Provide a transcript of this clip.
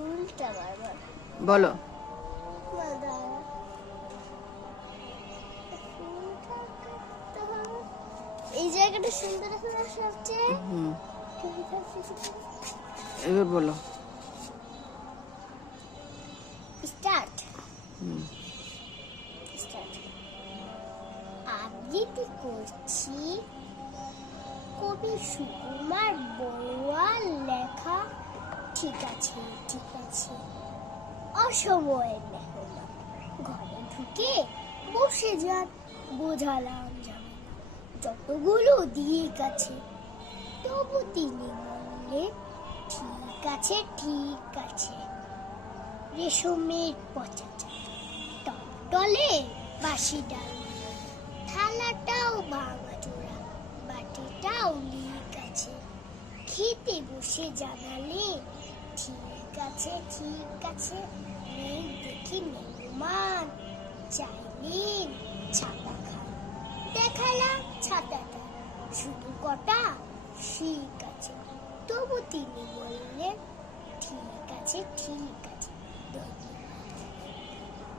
ফুলটা বারবার বলো। এই জায়গাটা সুন্দর আছে না সবচেয়ে। এবার বলো। স্টার্ট। আবৃত্তি করছি কবি সুকুমার বড়ুয়ার লেখা ঠিক আছে ঠিক আছে অসময়ের লেখা। ঘরে ঢুকে বসে যান, বোঝালাম যাবে না যতগুলো দিক আছে, তবু তিনি বললেন ঠিক আছে ঠিক আছে। রেশমের পচা টলে বাসি ডাল, থালাটাও ভাঙা চোরা, বাটিটাও লিক আছে। খেতে বসে জানালে ঠিক আছে ঠিক আছে। মেঘ দেখি মেহমান চাইলেন ছাতা খান, দেখালাম ছাতাটা শুধু কটা শিক আছে, তবু তিনি বললেন ঠিক আছে ঠিক আছে।